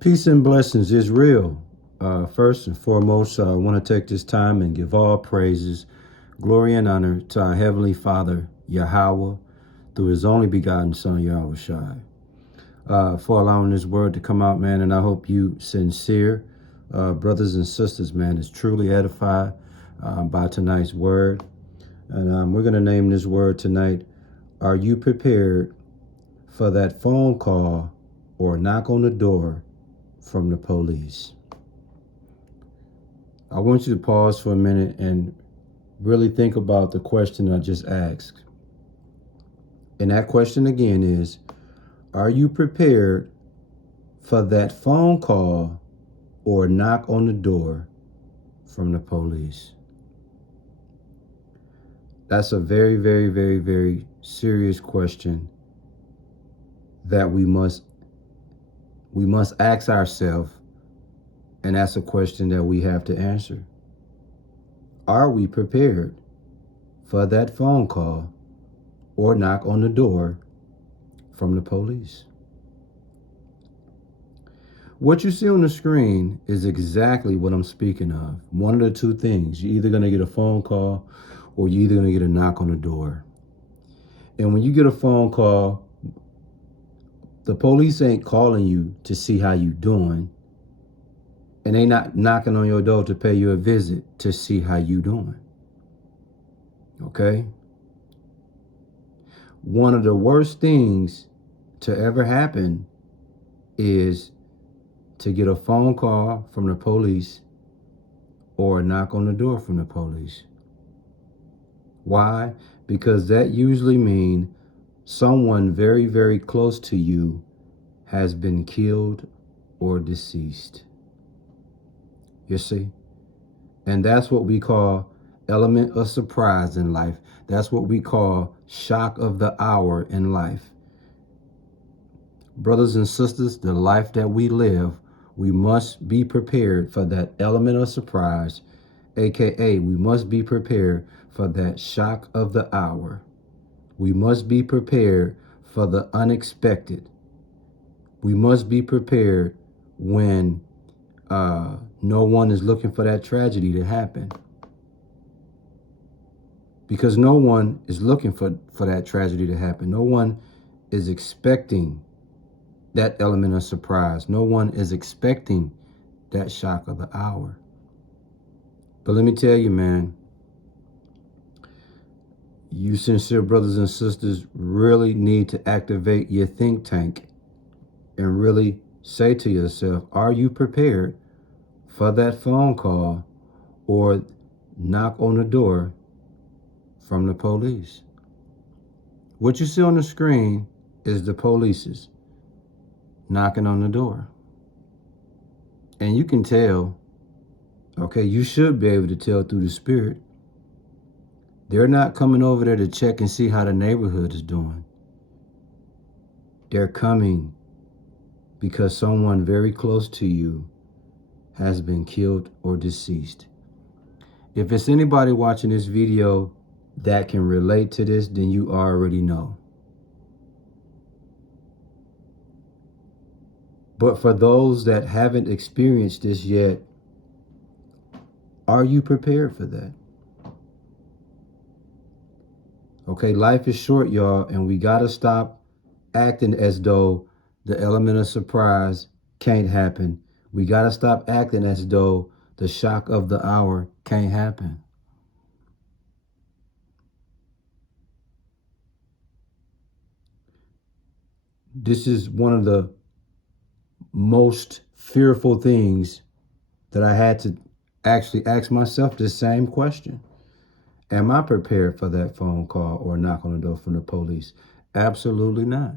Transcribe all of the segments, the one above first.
Peace and blessings is real. First and foremost, I want to take this time and give all praises, glory, and honor to our Heavenly Father, Yahweh, through His only begotten Son, Yahweh Shai, for allowing this word to come out, man. And I hope you sincere brothers and sisters, man, is truly edified by tonight's word. And we're going to name this word tonight, Are you prepared for that phone call or knock on the door from the police? I want you to pause for a minute and really think about the question I just asked. And that question again is, are you prepared for that phone call or knock on the door from the police? That's a very, very, very, very serious question that we must ask ourselves. And that's a question that we have to answer. Are we prepared for that phone call or knock on the door from the police? What you see on the screen is exactly what I'm speaking of. One of the two things. You're either going to get a phone call or you're either going to get a knock on the door. And when you get a phone call, the police ain't calling you to see how you doing. And they not knocking on your door to pay you a visit to see how you doing. Okay? One of the worst things to ever happen is to get a phone call from the police or a knock on the door from the police. Why? Because that usually means someone very, very close to you has been killed or deceased. You see? And that's what we call element of surprise in life. That's what we call shock of the hour in life. Brothers and sisters, the life that we live, we must be prepared for that element of surprise, aka we must be prepared for that shock of the hour. We must be prepared for the unexpected. We must be prepared when no one is looking for that tragedy to happen. Because no one is looking for that tragedy to happen. No one is expecting that element of surprise. No one is expecting that shock of the hour. But let me tell you, man, you sincere brothers and sisters really need to activate your think tank and really say to yourself, are you prepared for that phone call or knock on the door from the police? What you see on the screen is the police's knocking on the door. And you can tell, okay, you should be able to tell through the spirit. They're not coming over there to check and see how the neighborhood is doing. They're coming because someone very close to you has been killed or deceased. If it's anybody watching this video that can relate to this, then you already know. But for those that haven't experienced this yet, are you prepared for that? Okay, life is short, y'all, and we gotta stop acting as though the element of surprise can't happen. We gotta stop acting as though the shock of the hour can't happen. This is one of the most fearful things that I had to actually ask myself the same question. Am I prepared for that phone call or knock on the door from the police? Absolutely not.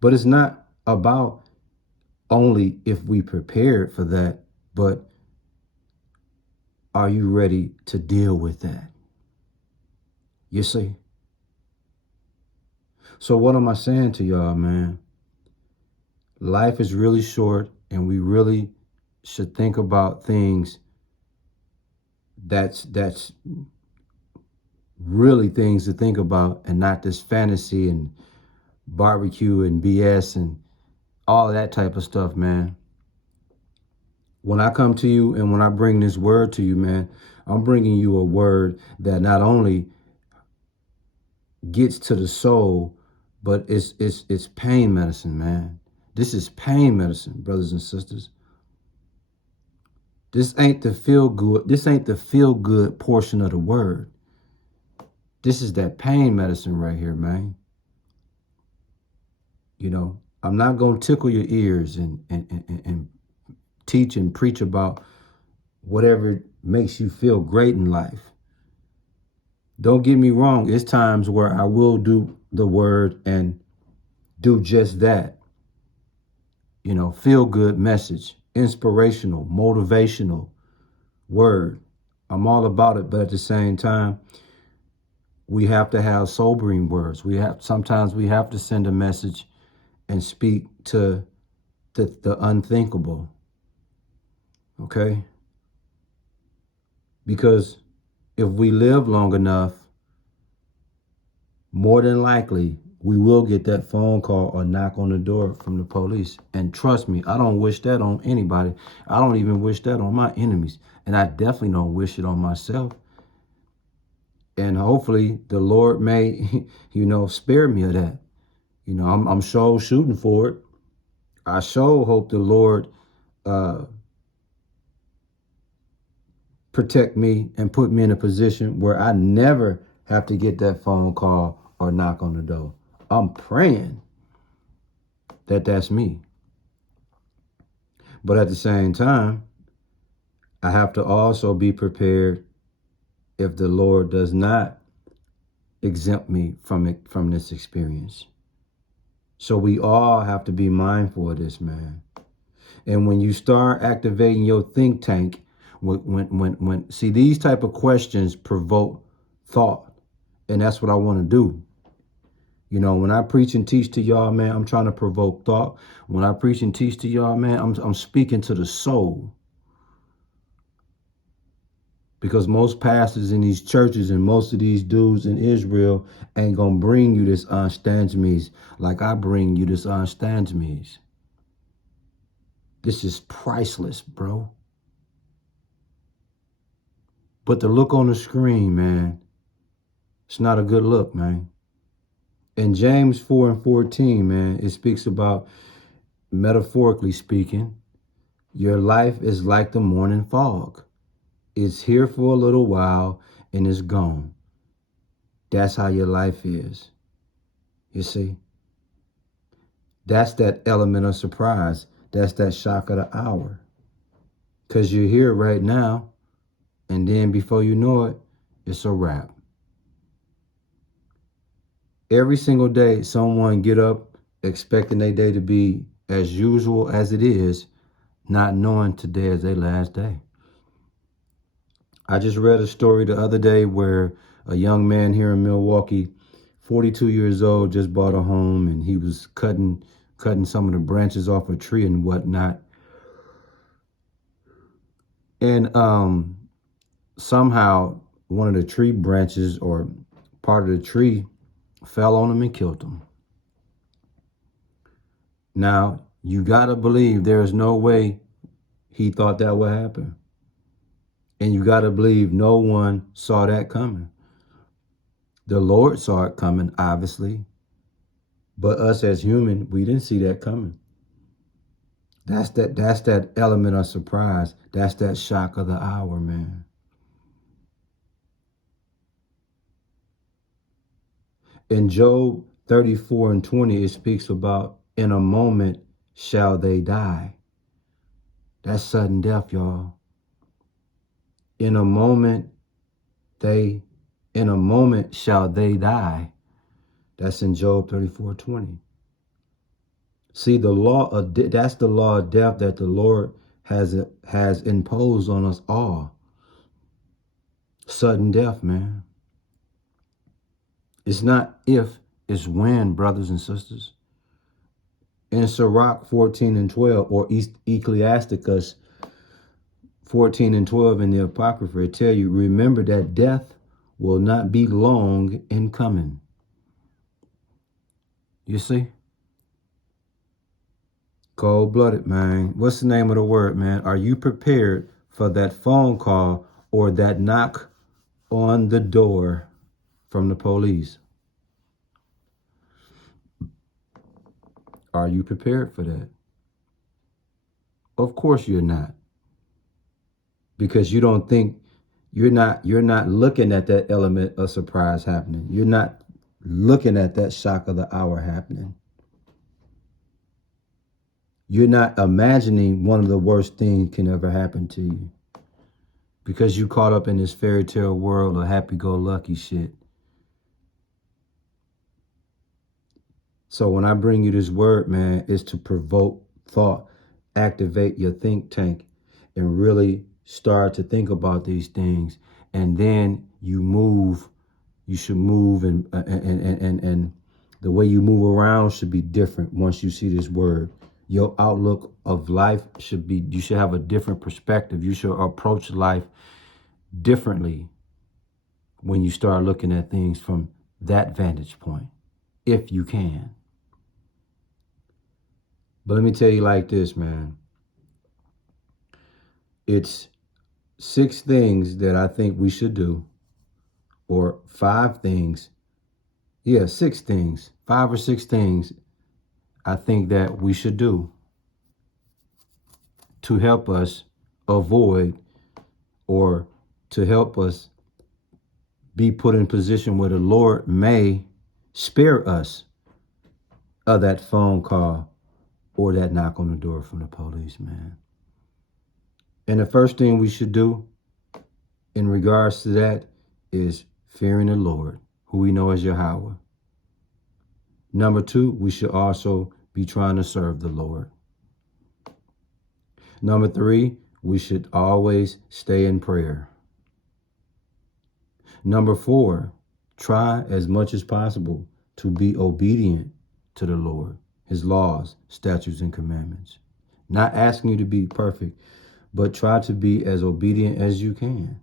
But it's not about only if we prepared for that, but are you ready to deal with that? You see? So what am I saying to y'all, man? Life is really short, and we really should think about things that's really things to think about, and not this fantasy and barbecue and BS and all that type of stuff, man. When I come to you and when I bring this word to you, man, I'm bringing you a word that not only gets to the soul, but it's pain medicine, man. This is pain medicine, brothers and sisters. This ain't the feel good. This ain't the feel good portion of the word. This is that pain medicine right here, man. You know, I'm not gonna tickle your ears and teach and preach about whatever makes you feel great in life. Don't get me wrong. It's times where I will do the word and do just that. You know, feel good message, inspirational, motivational word. I'm all about it, but at the same time, we have to have sobering words. Sometimes we have to send a message and speak to the unthinkable. Okay? Because if we live long enough, more than likely we will get that phone call or knock on the door from the police. And trust me, I don't wish that on anybody. I don't even wish that on my enemies. And I definitely don't wish it on myself. And hopefully the Lord may, spare me of that. I'm sure shooting for it. I sure hope the Lord protect me and put me in a position where I never have to get that phone call or knock on the door. I'm praying that that's me. But at the same time, I have to also be prepared if the Lord does not exempt me from this experience. So we all have to be mindful of this, man. And when you start activating your think tank, when see, these type of questions provoke thought, and that's what I want to do. When I preach and teach to y'all, man, I'm trying to provoke thought. When I preach and teach to y'all, man, I'm speaking to the soul. Because most pastors in these churches and most of these dudes in Israel ain't gonna bring you this unstandsmes like I bring you this unstandsmes. This is priceless, bro. But the look on the screen, man, it's not a good look, man. In James 4:14, man, it speaks about, metaphorically speaking, your life is like the morning fog. It's here for a little while and it's gone. That's how your life is. You see? That's that element of surprise. That's that shock of the hour. Because you're here right now, and then before you know it, it's a wrap. Every single day, someone get up expecting their day to be as usual as it is, not knowing today is their last day. I just read a story the other day where a young man here in Milwaukee, 42 years old, just bought a home, and he was cutting some of the branches off a tree and whatnot. And somehow one of the tree branches or part of the tree fell on him and killed him. Now, you got to believe there is no way he thought that would happen. And you got to believe no one saw that coming. The Lord saw it coming, obviously. But us as human, we didn't see that coming. That's that element of surprise. That's that shock of the hour, man. In Job 34:20, it speaks about, in a moment shall they die. That's sudden death, y'all. In a moment shall they die. That's in Job 34:20. See, that's the law of death that the Lord has imposed on us all. Sudden death, man. It's not if, it's when, brothers and sisters. In Sirach 14:12, or Ecclesiasticus 14:12 in the Apocrypha, it tell you, remember that death will not be long in coming. You see? Cold-blooded, man. What's the name of the word, man? Are you prepared for that phone call or that knock on the door from the police? Are you prepared for that? Of course you're not. Because you don't think you're not looking at that element of surprise happening. You're not looking at that shock of the hour happening. You're not imagining one of the worst things can ever happen to you. Because you caught up in this fairy tale world of happy-go-lucky shit. So when I bring you this word, man, it's to provoke thought, activate your think tank, and really start to think about these things. And then you move. You should move, and the way you move around should be different once you see this word. Your outlook of life should be, you should have a different perspective. You should approach life differently when you start looking at things from that vantage point, if you can. But let me tell you like this, man. It's 6 things that I think we should do, or 5 things. Yeah, 6 things, 5 or 6 things I think that we should do to help us avoid, or to help us be put in position where the Lord may spare us of that phone call or that knock on the door from the police, man. And the first thing we should do in regards to that is fearing the Lord, who we know as Yahweh. Number 2, we should also be trying to serve the Lord. Number 3, we should always stay in prayer. Number 4, try as much as possible to be obedient to the Lord, his laws, statutes, and commandments. Not asking you to be perfect, but try to be as obedient as you can.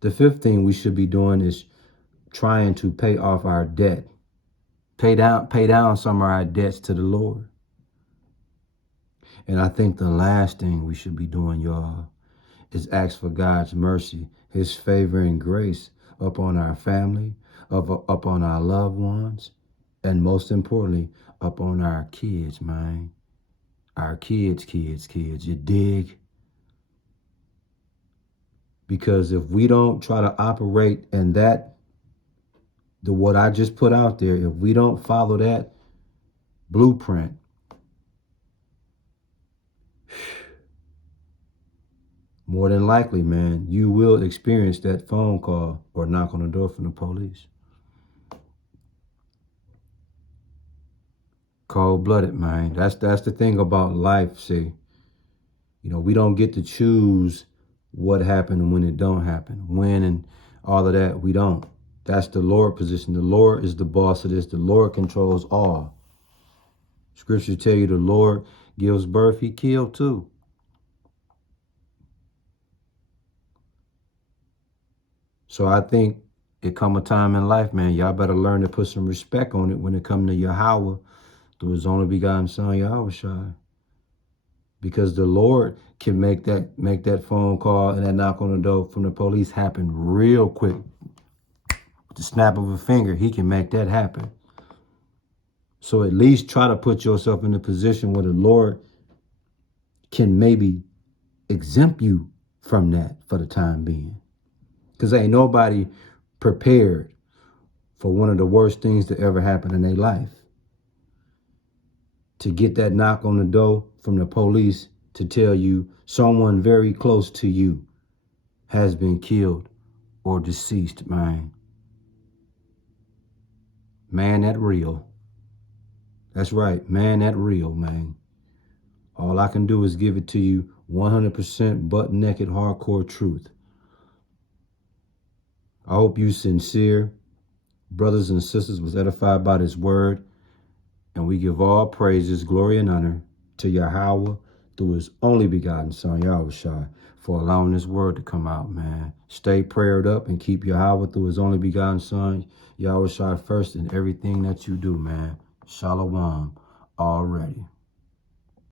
The 5th thing we should be doing is trying to pay off our debt. Pay down some of our debts to the Lord. And I think the last thing we should be doing, y'all, is ask for God's mercy, his favor and grace upon our family, upon our loved ones, and most importantly, upon our kids, man. Our kids, you dig? Because if we don't try to operate in what I just put out there, if we don't follow that blueprint, more than likely, man, you will experience that phone call or knock on the door from the police. Cold-blooded, man. That's the thing about life, see. You know, we don't get to choose what happened and when it don't happen. When and all of that, we don't. That's the Lord position. The Lord is the boss of this. The Lord controls all. Scriptures tell you the Lord gives birth, he killed too. So I think it come a time in life, man, y'all better learn to put some respect on it when it come to Yahweh, through his only begotten son, Yahushua. Because the Lord can make that phone call and that knock on the door from the police happen real quick. With the snap of a finger, he can make that happen. So at least try to put yourself in a position where the Lord can maybe exempt you from that for the time being. Because ain't nobody prepared for one of the worst things to ever happen in their life. To get that knock on the door from the police to tell you someone very close to you has been killed or deceased, man. Man, that real. That's right, man, that real, man. All I can do is give it to you 100% butt-naked hardcore truth. I hope you sincere brothers and sisters was edified by this word. And we give all praises, glory, and honor to Yahweh through his only begotten son, Yahushua, for allowing this word to come out, man. Stay prayed up and keep Yahweh through his only begotten son, Yahushua, first in everything that you do, man. Shalom already.